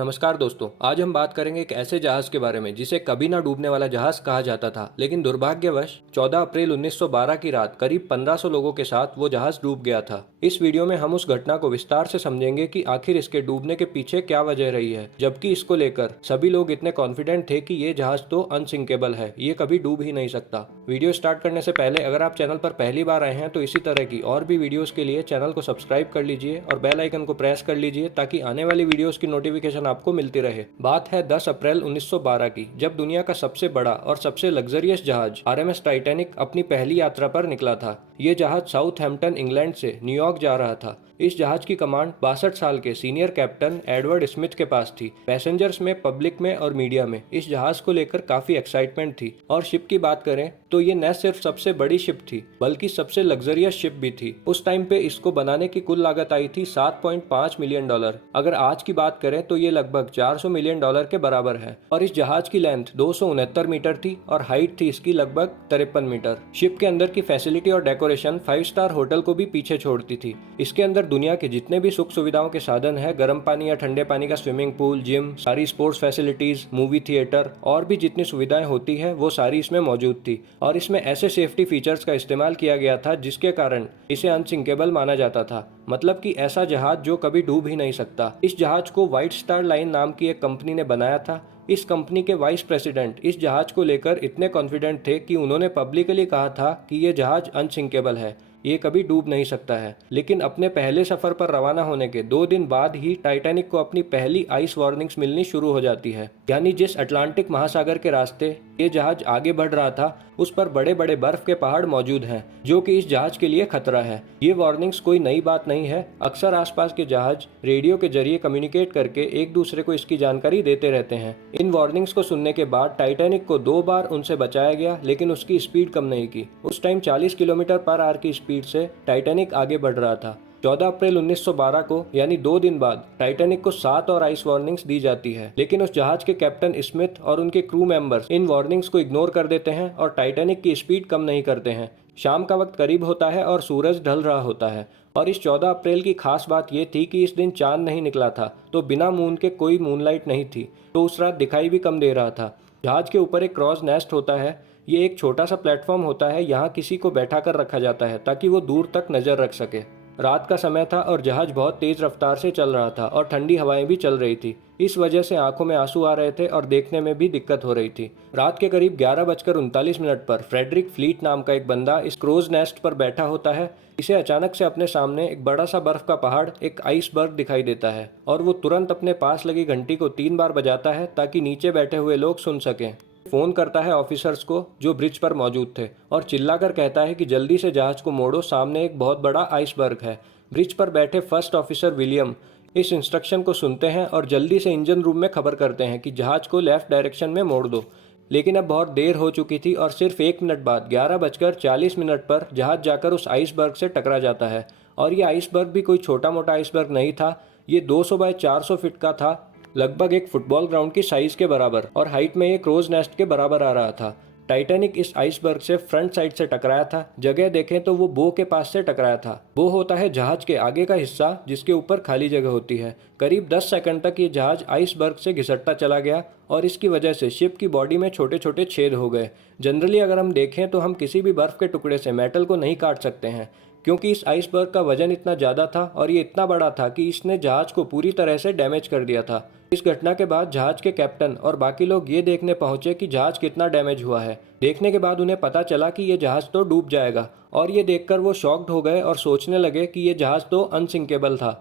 नमस्कार दोस्तों, आज हम बात करेंगे एक ऐसे जहाज के बारे में जिसे कभी ना डूबने वाला जहाज कहा जाता था, लेकिन दुर्भाग्यवश 14 अप्रैल 1912 की रात करीब 1500 लोगों के साथ वो जहाज डूब गया था। इस वीडियो में हम उस घटना को विस्तार से समझेंगे कि आखिर इसके डूबने के पीछे क्या वजह रही है, जबकि इसको लेकर सभी लोग इतने कॉन्फिडेंट थे कि ये जहाज तो अनसिंकेबल है, ये कभी डूब ही नहीं सकता। वीडियो स्टार्ट करने से पहले अगर आप चैनल पर पहली बार आए हैं तो इसी तरह की और भी वीडियोस के लिए चैनल को सब्सक्राइब कर लीजिए और बेल आइकन को प्रेस कर लीजिए ताकि आने वाली वीडियोस की नोटिफिकेशन आपको मिलती रहे। बात है 10 अप्रैल 1912 की, जब दुनिया का सबसे बड़ा और सबसे लग्जरियस जहाज आरएमएस टाइटैनिक अपनी पहली यात्रा पर निकला था। ये जहाज साउथहैम्पटन इंग्लैंड से न्यूयॉर्क जा रहा था। इस जहाज की कमांड 62 साल के सीनियर कैप्टन एडवर्ड स्मिथ के पास थी। पैसेंजर्स में, पब्लिक में और मीडिया में इस जहाज को लेकर काफी एक्साइटमेंट थी। और शिप की बात करें तो ये न सिर्फ सबसे बड़ी शिप थी बल्कि सबसे लग्जरियस शिप भी थी। उस टाइम पे इसको बनाने की कुल लागत आई थी $7.5 मिलियन। अगर आज की बात करें तो ये लगभग $400 मिलियन के बराबर है। और इस जहाज की लेंथ 269 मीटर थी और हाइट थी इसकी लगभग 53 मीटर। शिप के अंदर की फैसिलिटी और डेकोरेशन 5 स्टार होटल को भी पीछे छोड़ती थी। इसके अंदर दुनिया के जितने भी सुख सुविधाओं के साधन है, गर्म पानी या ठंडे पानी का स्विमिंग पूल, जिम, सारी स्पोर्ट्स फैसिलिटीज, मूवी थिएटर और भी जितनी सुविधाएं होती है वो सारी इसमें मौजूद थी। और इसमें ऐसे सेफ्टी फीचर्स का इस्तेमाल किया गया था जिसके कारण इसे अनसिंकेबल माना जाता था, मतलब कि ऐसा जहाज जो कभी डूब ही नहीं सकता। इस जहाज को व्हाइट स्टार लाइन नाम की एक कंपनी ने बनाया था। इस कंपनी के वाइस प्रेसिडेंट इस जहाज को लेकर इतने कॉन्फिडेंट थे कि उन्होंने पब्लिकली कहा था कि ये जहाज अनसिंकेबल है, ये कभी डूब नहीं सकता है। लेकिन अपने पहले सफर पर रवाना होने के 2 दिन बाद ही टाइटैनिक को अपनी पहली आइस वार्निंग्स मिलनी शुरू हो जाती है। यानी जिस अटलांटिक महासागर के रास्ते ये जहाज आगे बढ़ रहा था उस पर बड़े बड़े बर्फ के पहाड़ मौजूद हैं, जो कि इस जहाज के लिए खतरा है। ये वार्निंग्स कोई नई बात नहीं है। अक्सर आसपास के जहाज रेडियो के जरिए कम्युनिकेट करके एक दूसरे को इसकी जानकारी देते रहते हैं। इन वार्निंग्स को सुनने के बाद टाइटैनिक को 2 बार उनसे बचाया गया, लेकिन उसकी स्पीड कम नहीं की। उस टाइम 40 किलोमीटर पर आवर की स्पीड से टाइटैनिक आगे बढ़ रहा था। 14 अप्रैल 1912 को यानी 2 दिन बाद टाइटैनिक को 7 और आइस वार्निंग्स दी जाती है, लेकिन उस जहाज के कैप्टन स्मिथ और उनके क्रू मेंबर्स इन वार्निंग्स को इग्नोर कर देते हैं और टाइटैनिक की स्पीड कम नहीं करते हैं। शाम का वक्त करीब होता है और सूरज ढल रहा होता है। और इस 14 अप्रैल की खास बात यह थी कि इस दिन चांद नहीं निकला था, तो बिना मून के कोई मूनलाइट नहीं थी, तो उस रात दिखाई भी कम दे रहा था। जहाज के ऊपर एक क्रॉस नेस्ट होता है। ये एक छोटा सा प्लेटफॉर्म होता है, यहाँ किसी को बैठा कर रखा जाता है ताकि वो दूर तक नजर रख सके। रात का समय था और जहाज बहुत तेज रफ्तार से चल रहा था और ठंडी हवाएं भी चल रही थी। इस वजह से आंखों में आंसू आ रहे थे और देखने में भी दिक्कत हो रही थी। रात के करीब 11:39 पर फ्रेडरिक फ्लीट नाम का एक बंदा इस क्रोज नेस्ट पर बैठा होता है। इसे अचानक से अपने सामने एक बड़ा सा बर्फ का पहाड़, एक आइसबर्ग दिखाई देता है और वो तुरंत अपने पास लगी घंटी को 3 बार बजाता है ताकि नीचे बैठे हुए लोग सुन सकें। फोन करता है ऑफिसर्स को जो ब्रिज पर मौजूद थे और चिल्लाकर कहता है कि जल्दी से जहाज को मोड़ो, सामने एक बहुत बड़ा आइसबर्ग है। ब्रिज पर बैठे फर्स्ट ऑफिसर विलियम इस इंस्ट्रक्शन को सुनते हैं और जल्दी से इंजन रूम में खबर करते हैं कि जहाज को लेफ्ट डायरेक्शन में मोड़ दो। लेकिन अब बहुत देर हो चुकी थी और सिर्फ 1 मिनट बाद 11:40 पर जहाज जाकर उस आइसबर्ग से टकरा जाता है। और ये आइसबर्ग भी कोई छोटा मोटा आइसबर्ग नहीं था, ये 200 बाय 400 फीट का था, लगभग एक फुटबॉल ग्राउंड की साइज के बराबर, और हाइट में ये क्रोज नेस्ट के बराबर आ रहा था। टाइटैनिक इस आइसबर्ग से फ्रंट साइड से टकराया था। जगह देखें तो वो बो के पास से टकराया था। बो होता है जहाज के आगे का हिस्सा जिसके ऊपर खाली जगह होती है। करीब 10 सेकंड तक ये जहाज आइसबर्ग से घिसटता चला गया और इसकी वजह से शिप की बॉडी में छोटे छोटे छेद हो गए। जनरली अगर हम देखें तो हम किसी भी बर्फ के टुकड़े से मेटल को नहीं काट सकते हैं, क्योंकि इस आइसबर्ग का वजन इतना ज़्यादा था और ये इतना बड़ा था कि इसने जहाज को पूरी तरह से डैमेज कर दिया था। इस घटना के बाद जहाज के कैप्टन और बाकी लोग ये देखने पहुंचे कि जहाज कितना डैमेज हुआ है। देखने के बाद उन्हें पता चला कि ये जहाज तो डूब जाएगा और ये देखकर वो शॉक्ड हो गए और सोचने लगे कि ये जहाज तो अनसिंकेबल था।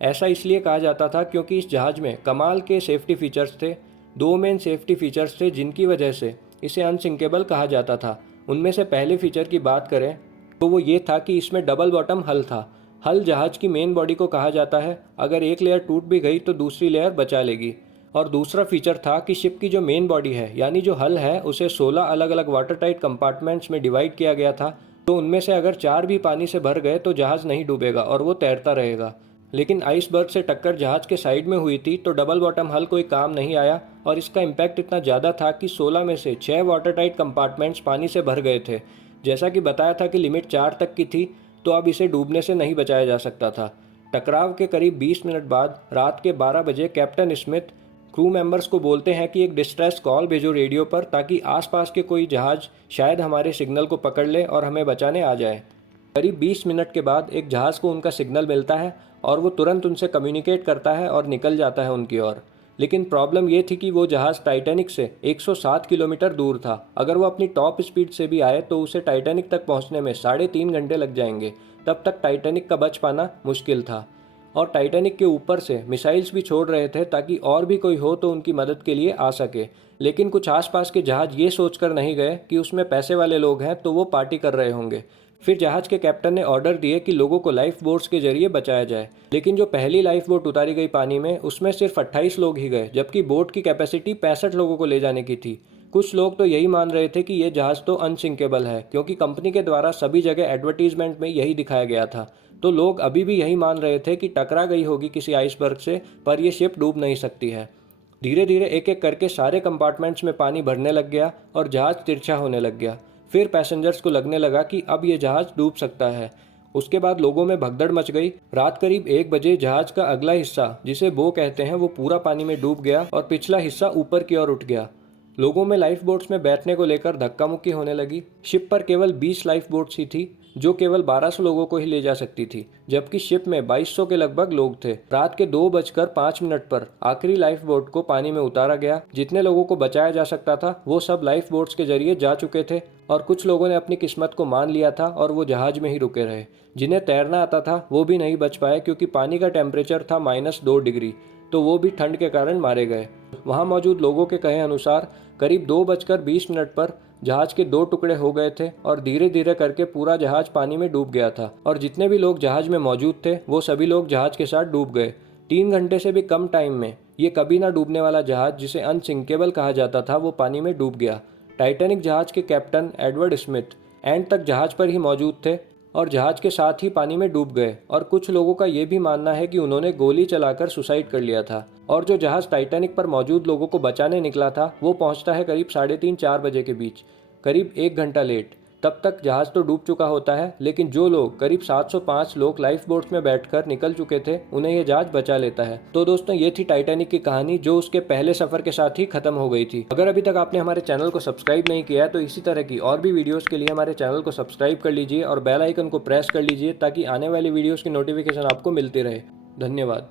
ऐसा इसलिए कहा जाता था क्योंकि इस जहाज में कमाल के सेफ्टी फीचर्स थे। 2 मेन सेफ्टी फीचर्स थे जिनकी वजह से इसे अनसिंकेबल कहा जाता था। उनमें से पहले फीचर की बात करें तो वो ये था कि इसमें डबल बॉटम हल था। हल जहाज की मेन बॉडी को कहा जाता है। अगर एक लेयर टूट भी गई तो दूसरी लेयर बचा लेगी। और दूसरा फीचर था कि शिप की जो मेन बॉडी है यानी जो हल है उसे 16 अलग अलग वाटर टाइट कंपार्टमेंट्स में डिवाइड किया गया था, तो उनमें से अगर 4 भी पानी से भर गए तो जहाज नहीं डूबेगा और वो तैरता रहेगा। लेकिन आइसबर्ग से टक्कर जहाज के साइड में हुई थी तो डबल बॉटम हल कोई काम नहीं आया और इसका इम्पैक्ट इतना ज़्यादा था कि 16 में से 6 वाटर टाइट कंपार्टमेंट्स पानी से भर गए थे। जैसा कि बताया था कि लिमिट 4 तक की थी, तो अब इसे डूबने से नहीं बचाया जा सकता था। टकराव के करीब 20 मिनट बाद रात के 12 बजे कैप्टन स्मिथ क्रू मेंबर्स को बोलते हैं कि एक डिस्ट्रेस कॉल भेजो रेडियो पर ताकि आसपास के कोई जहाज शायद हमारे सिग्नल को पकड़ ले और हमें बचाने आ जाए। करीब 20 मिनट के बाद एक जहाज़ को उनका सिग्नल मिलता है और वो तुरंत उनसे कम्युनिकेट करता है और निकल जाता है उनकी ओर। लेकिन प्रॉब्लम ये थी कि वो जहाज़ टाइटैनिक से 107 किलोमीटर दूर था। अगर वो अपनी टॉप स्पीड से भी आए तो उसे टाइटैनिक तक पहुंचने में 3.5 घंटे लग जाएंगे। तब तक टाइटैनिक का बच पाना मुश्किल था और टाइटैनिक के ऊपर से मिसाइल्स भी छोड़ रहे थे ताकि और भी कोई हो तो उनकी मदद के लिए आ सके। लेकिन कुछ आसपास के जहाज़ ये सोचकर नहीं गए कि उसमें पैसे वाले लोग हैं तो वो पार्टी कर रहे होंगे। फिर जहाज के कैप्टन ने ऑर्डर दिए कि लोगों को लाइफ बोट्स के जरिए बचाया जाए। लेकिन जो पहली लाइफ बोट उतारी गई पानी में उसमें सिर्फ 28 लोग ही गए, जबकि बोट की कैपेसिटी 65 लोगों को ले जाने की थी। कुछ लोग तो यही मान रहे थे कि ये जहाज़ तो अनसिंकेबल है, क्योंकि कंपनी के द्वारा सभी जगह एडवर्टीजमेंट में यही दिखाया गया था। तो लोग अभी भी यही मान रहे थे कि टकरा गई होगी किसी आइसबर्ग से, पर यह शिप डूब नहीं सकती है। धीरे धीरे एक एक करके सारे कंपार्टमेंट्स में पानी भरने लग गया और जहाज़ तिरछा होने लग गया। फिर पैसेंजर्स को लगने लगा कि अब ये जहाज़ डूब सकता है। उसके बाद लोगों में भगदड़ मच गई। रात करीब 1 बजे जहाज़ का अगला हिस्सा, जिसे बो कहते हैं, वो पूरा पानी में डूब गया और पिछला हिस्सा ऊपर की ओर उठ गया। लोगों में लाइफ बोट्स में बैठने को लेकर धक्का मुक्की होने लगी। शिप पर केवल 20 लाइफ बोट्स ही थी, जो केवल 1200 लोगों को ही ले जा सकती थी, जबकि शिप में 2200 के लगभग लोग थे। रात के 2:05 पर आखिरी लाइफ बोट को पानी में उतारा गया। जितने लोगों को बचाया जा सकता था वो सब लाइफ बोट्स के जरिए जा चुके थे और कुछ लोगों ने अपनी किस्मत को मान लिया था और वो जहाज में ही रुके रहे। जिन्हें तैरना आता था वो भी नहीं बच पाए, क्योंकि पानी का टेम्परेचर था -2 डिग्री, तो वो भी ठंड के कारण मारे गए। वहाँ मौजूद लोगों के कहे अनुसार करीब 2:20 पर जहाज के 2 टुकड़े हो गए थे और धीरे धीरे करके पूरा जहाज पानी में डूब गया था और जितने भी लोग जहाज में मौजूद थे वो सभी लोग जहाज के साथ डूब गए। 3 घंटे से भी कम टाइम में ये कभी ना डूबने वाला जहाज, जिसे अनसिंकेबल कहा जाता था, वो पानी में डूब गया। टाइटैनिक जहाज के कैप्टन एडवर्ड स्मिथ एंड तक जहाज पर ही मौजूद थे और जहाज के साथ ही पानी में डूब गए। और कुछ लोगों का ये भी मानना है कि उन्होंने गोली चलाकर सुसाइड कर लिया था। और जो जहाज टाइटैनिक पर मौजूद लोगों को बचाने निकला था वो पहुंचता है करीब 3:30-4 बजे के बीच, करीब 1 घंटा लेट। तब तक जहाज तो डूब चुका होता है, लेकिन जो लोग, करीब 705 लोग लाइफ बोट्स में बैठकर निकल चुके थे, उन्हें यह जहाज बचा लेता है। तो दोस्तों, ये थी टाइटैनिक की कहानी, जो उसके पहले सफर के साथ ही खत्म हो गई थी। अगर अभी तक आपने हमारे चैनल को सब्सक्राइब नहीं किया है तो इसी तरह की और भी वीडियोस के लिए हमारे चैनल को सब्सक्राइब कर लीजिए और बेल आइकन को प्रेस कर लीजिए ताकि आने वाली वीडियोस की नोटिफिकेशन आपको मिलती रहे। धन्यवाद।